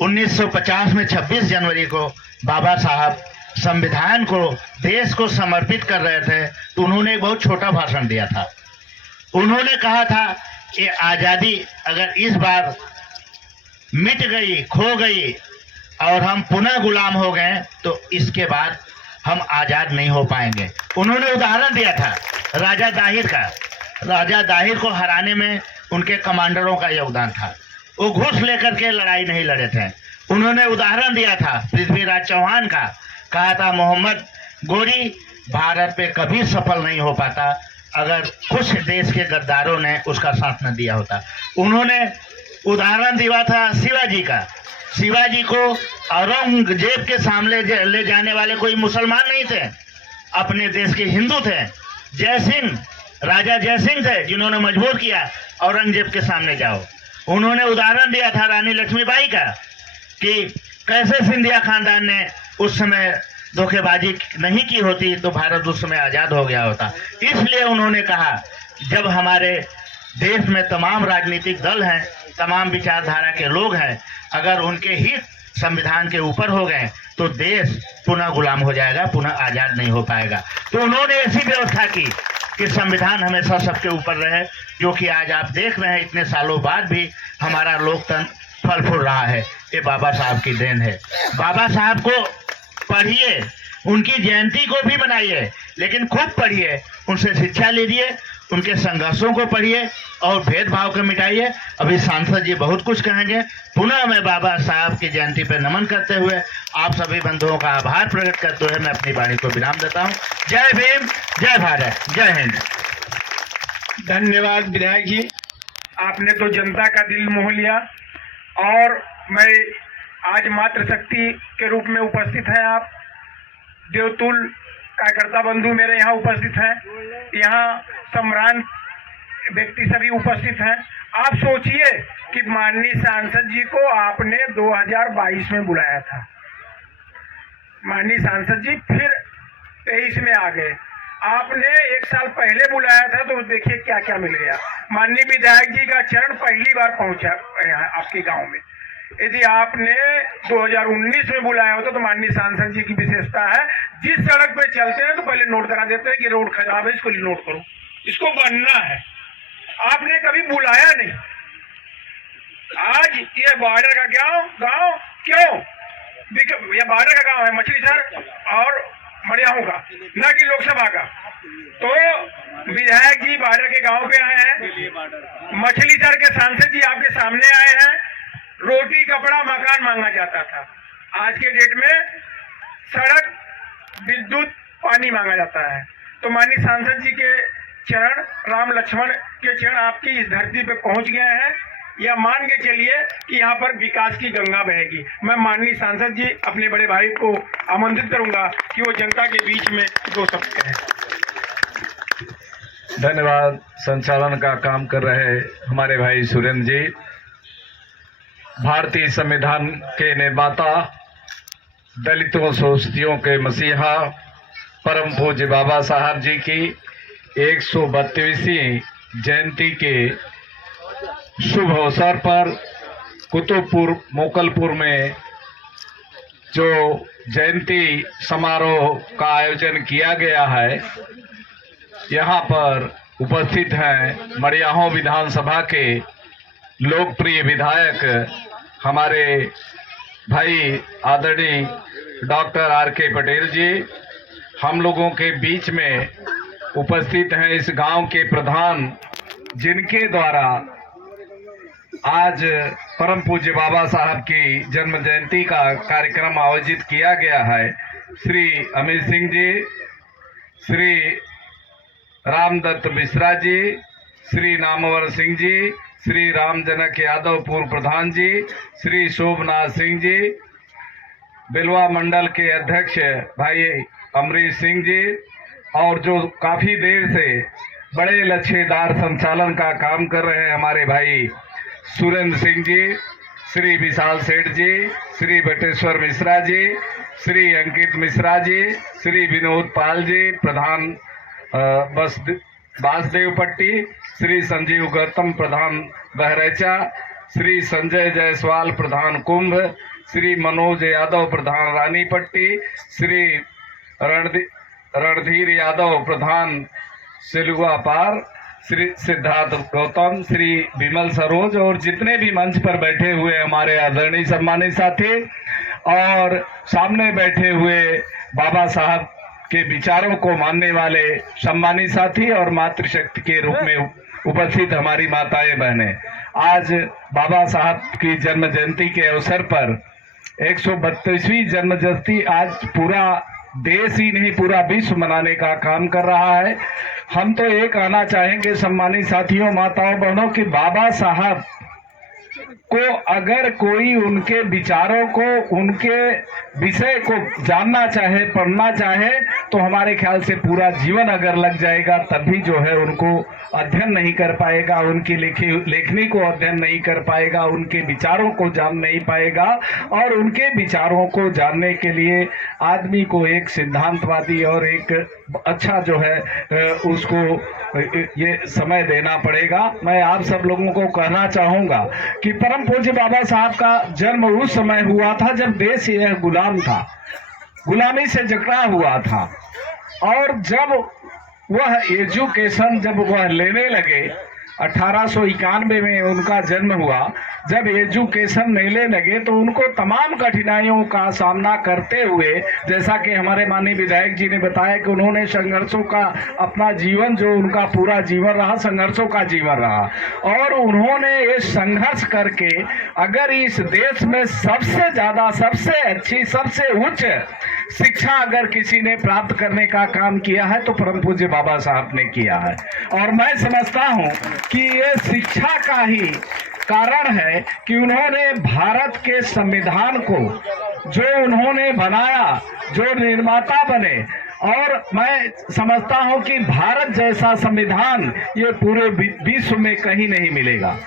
1950 में 26 जनवरी को बाबा साहब संविधान को, देश को समर्पित कर रहे थे तो उन्होंने एक बहुत छोटा भाषण दिया था। उन्होंने कहा था कि आज़ादी अगर इस बार मिट गई, खो गई और हम पुनः गुलाम हो गए तो इसके बाद हम आज़ाद नहीं हो पाएंगे। उन्होंने उदाहरण दिया था राजा दाहिर का। राजा दाहिर को हराने में उनके कमांडरों का योगदान था। वो घूस लेकर के लड़ाई नहीं लड़े थे। उन्होंने उदाहरण दिया था पृथ्वीराज चौहान का, कहा था मोहम्मद गोरी भारत पे कभी सफल नहीं हो पाता अगर कुछ देश के गद्दारों ने उसका साथ न दिया होता। उन्होंने उदाहरण दिया था शिवाजी का। शिवाजी को औरंगजेब के सामने ले जाने वाले कोई मुसलमान नहीं थे, अपने देश के हिंदू थे। जयसिंह, राजा जयसिंह थे जिन्होंने मजबूर किया औरंगजेब के सामने जाओ। उन्होंने उदाहरण दिया था रानी लक्ष्मीबाई का कि कैसे सिंधिया खानदान ने उस समय धोखेबाजी नहीं की होती तो भारत उस समय आज़ाद हो गया होता। इसलिए उन्होंने कहा जब हमारे देश में तमाम राजनीतिक दल हैं, तमाम विचारधारा के लोग हैं, अगर उनके हित संविधान के ऊपर हो गए तो देश पुनः गुलाम हो जाएगा, पुनः आज़ाद नहीं हो पाएगा। तो उन्होंने ऐसी व्यवस्था की कि संविधान हमेशा सबके ऊपर रहे, जो कि आज आप देख रहे हैं इतने सालों बाद भी हमारा लोकतंत्र फल फूल रहा है। ये बाबा साहब की देन है। बाबा साहब को पढ़िए, उनकी जयंती को भी मनाइए, लेकिन खूब पढ़िए, उनसे शिक्षा लीजिए, उनके संघर्षों को पढ़िए और भेदभाव को मिटाइए। अभी सांसद जी बहुत कुछ कहेंगे। पुनः मैं बाबा साहब की जयंती पर नमन करते हुए आप सभी बंधुओं का आभार प्रकट करते हुए मैं अपनी वाणी को विराम देता हूँ। जय भीम, जय भारत, जय हिंद। धन्यवाद विधायक जी, आपने तो जनता का दिल मोह लिया। और मैं आज मातृशक्ति के रूप में उपस्थित हैं आप, देवतुल कार्यकर्ता बंधु मेरे यहाँ उपस्थित हैं, यहाँ सम्रान व्यक्ति सभी उपस्थित हैं। आप सोचिए कि माननीय सांसद जी को आपने 2022 में बुलाया था, माननीय सांसद जी फिर 23 में आ गए। आपने एक साल पहले बुलाया था तो देखिए क्या क्या मिल गया। माननीय विधायक जी का चरण पहली बार पहुंचा यहाँ आपके गांव में। यदि आपने 2019 में बुलाया होता तो माननीय सांसद जी की विशेषता है, जिस सड़क पे चलते हैं तो पहले नोट करा देते हैं कि रोड खराब है, इसको नोट करो, इसको बनना है। आपने कभी बुलाया नहीं। आज ये बॉर्डर का गांव क्यों, ये बॉर्डर का गांव है, मछली शहर और मड़ियाहू का, न कि लोकसभा का। तो विधायक जी बॉर्डर के गांव पे आए हैं, मछली शहर के सांसद जी आपके सामने आए हैं। रोटी कपड़ा मकान मांगा जाता था, आज के डेट में सड़क, विद्युत, पानी मांगा जाता है। तो माननीय सांसद जी के चरण, राम लक्ष्मण के चरण आपकी इस धरती पे पहुंच गए हैं। या मान के चलिए कि यहाँ पर विकास की गंगा बहेगी। मैं माननीय सांसद जी अपने बड़े भाई को आमंत्रित करूंगा कि वो जनता के बीच में 2 शब्द कहें। धन्यवाद। संचालन का काम कर रहे हमारे भाई सुरेंद्र जी, भारतीय संविधान के निर्माता, दलितों शोषितों के मसीहा परम पूज्य बाबा साहब जी की 132वीं जयंती के शुभ अवसर पर कुतुबपुर मोकलपुर में जो जयंती समारोह का आयोजन किया गया है, यहाँ पर उपस्थित हैं मड़ियाहों विधानसभा के लोकप्रिय विधायक हमारे भाई आदरणीय डॉक्टर आर.के. पटेल जी। हम लोगों के बीच में उपस्थित हैं इस गांव के प्रधान, जिनके द्वारा आज परम पूज्य बाबा साहब की जन्म जयंती का कार्यक्रम आयोजित किया गया है, श्री अमित सिंह जी, श्री रामदत्त मिश्रा जी, श्री नामवर सिंह जी, श्री राम जनक यादव पूर्व प्रधान जी, श्री शोभनाथ सिंह जी, बिलवा मंडल के अध्यक्ष भाई अमरीश सिंह जी, और जो काफी देर से बड़े लच्छेदार संचालन का काम कर रहे हैं हमारे भाई सुरेंद्र सिंह जी, श्री विशाल सेठ जी, श्री बटेश्वर मिश्रा जी, श्री अंकित मिश्रा जी, श्री विनोद पाल जी प्रधान बासदेव पट्टी, श्री संजीव गौतम प्रधान बहरैचा, श्री संजय जायसवाल प्रधान कुंभ, श्री मनोज यादव प्रधान रानी पट्टी, श्री रणधीर यादव प्रधान सिलुआ पार, श्री सिद्धार्थ गौतम, श्री विमल सरोज और जितने भी मंच पर बैठे हुए हमारे आदरणीय सम्मानित साथी और सामने बैठे हुए बाबा साहब के विचारों को मानने वाले सम्मानित साथी और मातृशक्ति के रूप में उपस्थित हमारी माताएं बहनें, आज बाबा साहब की जन्म जयंती के अवसर पर 132वीं जन्म जयंती आज पूरा देश ही नहीं पूरा विश्व मनाने का काम कर रहा है। हम तो ये कहना चाहेंगे सम्मानित साथियों, माताओं बहनों, कि बाबा साहब को अगर कोई उनके विचारों को, उनके विषय को जानना चाहे, पढ़ना चाहे, तो हमारे ख्याल से पूरा जीवन अगर लग जाएगा तब भी जो है उनको अध्ययन नहीं कर पाएगा, उनकी लेखनी को अध्ययन नहीं कर पाएगा, उनके विचारों को जान नहीं पाएगा। और उनके विचारों को जानने के लिए आदमी को एक सिद्धांतवादी और एक अच्छा जो है उसको ये समय देना पड़ेगा। मैं आप सब लोगों को कहना चाहूँगा कि परम पूज्य बाबा साहब का जन्म उस समय हुआ था जब देश यह गुलाम था, गुलामी से जकड़ा हुआ था। और जब वह एजुकेशन जब वह लेने लगे, 1891 में उनका जन्म हुआ, जब एजुकेशन लेने लगे तो उनको तमाम कठिनाइयों का सामना करते हुए, जैसा कि हमारे माननीय विधायक जी ने बताया कि उन्होंने संघर्षों का अपना जीवन, जो उनका पूरा जीवन रहा, संघर्षों का जीवन रहा। और उन्होंने ये संघर्ष करके अगर इस देश में सबसे ज़्यादा, सबसे अच्छी, सबसे उच्च शिक्षा अगर किसी ने प्राप्त करने का काम किया है तो परम पूज्य बाबा साहब ने किया है। और मैं समझता हूँ कि ये शिक्षा का ही कारण है कि उन्होंने भारत के संविधान को जो उन्होंने बनाया, जो निर्माता बने, और मैं समझता हूं कि भारत जैसा संविधान ये पूरे विश्व में कहीं नहीं मिलेगा।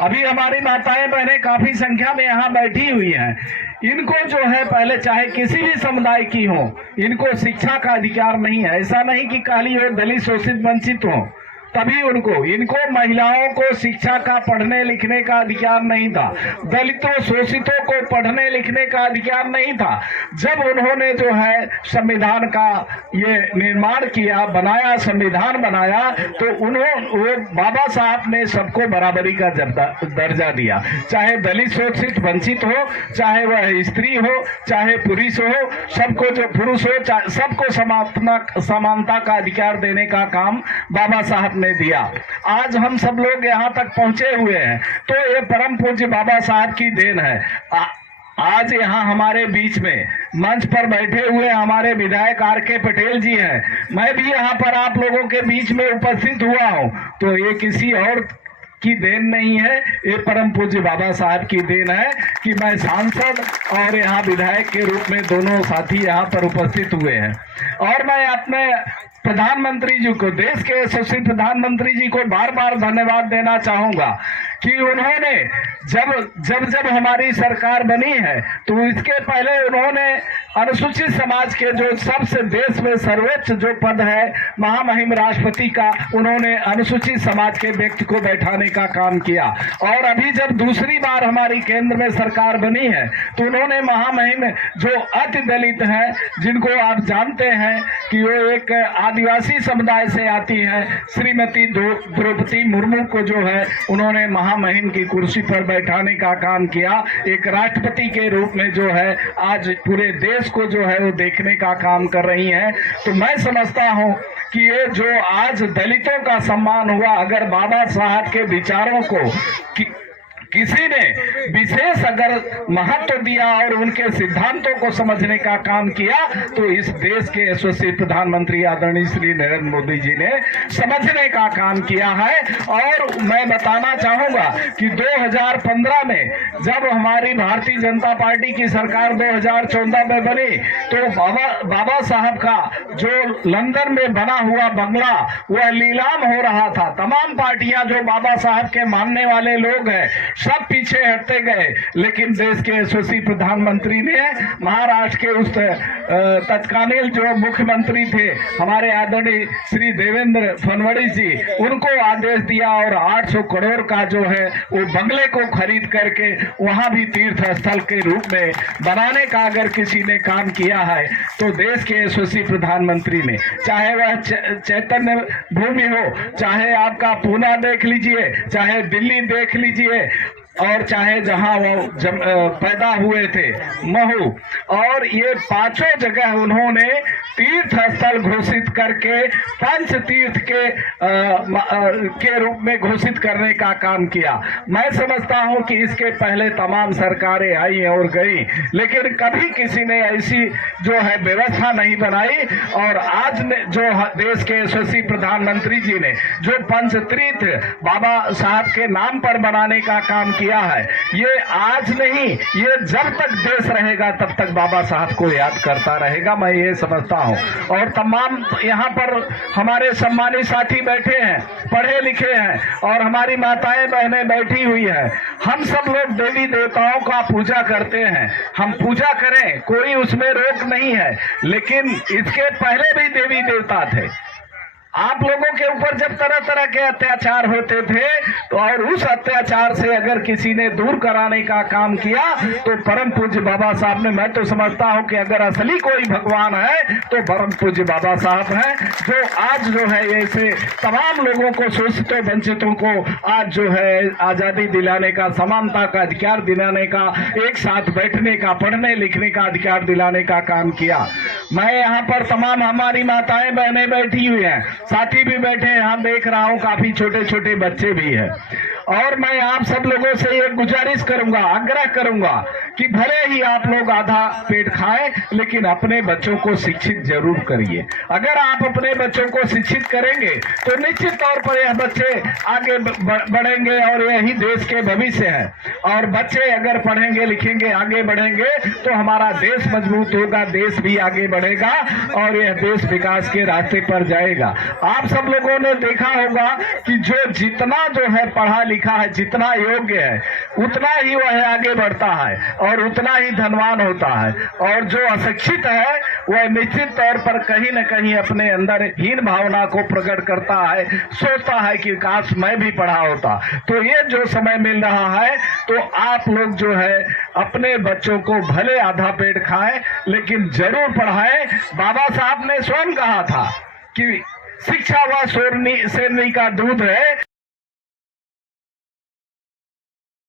अभी हमारी माताएं बहनें काफी संख्या में यहाँ बैठी हुई हैं, इनको जो है पहले चाहे किसी भी समुदाय की हो, इनको शिक्षा का अधिकार नहीं है। ऐसा नहीं कि काली हो, दलित, शोषित, वंचित हो तभी इनको महिलाओं को शिक्षा का, पढ़ने लिखने का अधिकार नहीं था, दलितों शोषितों को पढ़ने लिखने का अधिकार नहीं था। जब उन्होंने जो है संविधान का ये निर्माण किया, बनाया, संविधान बनाया, तो वो बाबा साहब ने सबको बराबरी का दर्जा दिया, चाहे दलित, शोषित, वंचित हो, चाहे वह स्त्री हो, चाहे पुरुष हो, सबको, जो पुरुष हो, सबको समानता का अधिकार देने का काम बाबा साहब ने दिया। आज हम सब लोग यहाँ तक पहुंचे हुए हैं तो ये परम पूज्य बाबा साहब की देन है। आज यहाँ हमारे बीच में मंच पर बैठे हुए हमारे विधायक आर.के. पटेल जी हैं, मैं भी यहाँ पर आप लोगों के बीच में उपस्थित हुआ हूँ, तो ये किसी और की देन नहीं है, ये परम पूज्य बाबा साहब की देन है कि मैं सांसद और यहाँ विधायक के रूप में दोनों साथी यहाँ पर उपस्थित हुए हैं। और मैं अपने प्रधानमंत्री जी को, देश के यशस्वी प्रधानमंत्री जी को बार बार धन्यवाद देना चाहूंगा कि उन्होंने जब हमारी सरकार बनी है तो इसके पहले उन्होंने अनुसूचित समाज के जो सबसे देश में सर्वोच्च जो पद है महामहिम राष्ट्रपति का, उन्होंने अनुसूचित समाज के व्यक्ति को बैठाने का काम किया। और अभी जब दूसरी बार हमारी केंद्र में सरकार बनी है तो उन्होंने महामहिम जो अति दलित हैं, जिनको आप जानते हैं कि वो एक आदिवासी समुदाय से आती हैं, श्रीमती द्रौपदी मुर्मू को जो है उन्होंने महामहिम की कुर्सी पर बैठाने का काम किया। एक राष्ट्रपति के रूप में जो है आज पूरे देश को जो है वो देखने का काम कर रही हैं। तो मैं समझता हूं कि ये जो आज दलितों का सम्मान हुआ, अगर बाबा साहब के विचारों को किसी ने विशेष अगर महत्व दिया और उनके सिद्धांतों को समझने का काम किया तो इस देश के यशस्वी प्रधानमंत्री आदरणीय श्री नरेंद्र मोदी जी ने समझने का काम किया है। और मैं बताना चाहूंगा कि 2015 में जब हमारी भारतीय जनता पार्टी की सरकार 2014 में बनी तो बाबा साहब का जो लंदन में बना हुआ बंगला वह नीलाम हो रहा था। तमाम पार्टियां जो बाबा साहब के मानने वाले लोग हैं सब पीछे हटते गए, लेकिन देश के यशस्वी प्रधानमंत्री ने महाराष्ट्र के उस तत्कालीन जो मुख्यमंत्री थे हमारे आदरणीय श्री देवेंद्र फडणवीस जी, उनको आदेश दिया और 800 करोड़ का जो है वो बंगले को खरीद करके वहां भी तीर्थ स्थल के रूप में बनाने का अगर किसी ने काम किया है तो देश के यशस्वी प्रधानमंत्री ने, चाहे वह चैतन्य भूमि हो, चाहे आपका पूना देख लीजिए, चाहे दिल्ली देख लीजिए, और चाहे जहां वो पैदा हुए थे महू, और ये पांचों जगह उन्होंने तीर्थ स्थल घोषित करके पंच तीर्थ के रूप में घोषित करने का काम किया। मैं समझता हूं कि इसके पहले तमाम सरकारें आई और गई, लेकिन कभी किसी ने ऐसी जो है व्यवस्था नहीं बनाई। और आज ने जो देश के यशस्वी प्रधानमंत्री जी ने जो पंच तीर्थ बाबा साहब के नाम पर बनाने का काम किया है, ये आज नहीं, ये जब तक देश रहेगा तब तक बाबा साहब को याद करता रहेगा, मैं ये समझता हूं। और तमाम यहाँ पर हमारे सम्मानित साथी बैठे हैं, पढ़े लिखे हैं, और हमारी माताएं बहनें बैठी हुई है। हम सब लोग देवी देवताओं का पूजा करते हैं, हम पूजा करें, कोई उसमें रोक नहीं है, लेकिन इसके पहले भी देवी देवता थे। आप लोगों के ऊपर जब तरह तरह के अत्याचार होते थे तो और उस अत्याचार से अगर किसी ने दूर कराने का काम किया तो परम पूज्य बाबा साहब ने, मैं तो समझता हूं कि अगर असली कोई भगवान है तो परम पूज्य बाबा साहब हैं, जो आज जो है ऐसे तमाम लोगों को, शोषितों वंचितों को आज जो है आजादी दिलाने का, समानता का अधिकार दिलाने का, एक साथ बैठने का, पढ़ने लिखने का अधिकार दिलाने का काम किया। मैं यहाँ पर तमाम हमारी माताएं बहनें बैठी हुई हैं, साथी भी बैठे हैं, हम देख रहा हूं काफी छोटे छोटे बच्चे भी हैं। और मैं आप सब लोगों से एक गुजारिश करूंगा, आग्रह करूंगा कि भले ही आप लोग आधा पेट खाएं, लेकिन अपने बच्चों को शिक्षित जरूर करिए। अगर आप अपने बच्चों को शिक्षित करेंगे तो निश्चित तौर पर यह बच्चे आगे बढ़ेंगे और यही देश के भविष्य है। और बच्चे अगर पढ़ेंगे लिखेंगे आगे बढ़ेंगे तो हमारा देश मजबूत होगा, देश भी आगे बढ़ेगा और यह देश विकास के रास्ते पर जाएगा। आप सब लोगों ने देखा होगा कि जो जितना जो है पढ़ा लिखा है, जितना योग्य है, उतना ही वह आगे बढ़ता है और उतना ही धनवान होता है। और जो अशिक्षित है वह निश्चित तौर पर कहीं न कहीं अपने अंदर हीन भावना को प्रकट करता है, सोचता है कि काश मैं भी पढ़ा होता। तो ये जो समय मिल रहा है तो आप लोग जो है अपने बच्चों को भले आधा पेट खाएं लेकिन जरूर पढ़ाएं। बाबा साहब ने स्वयं कहा था कि शिक्षा व शेरनी का दूध है।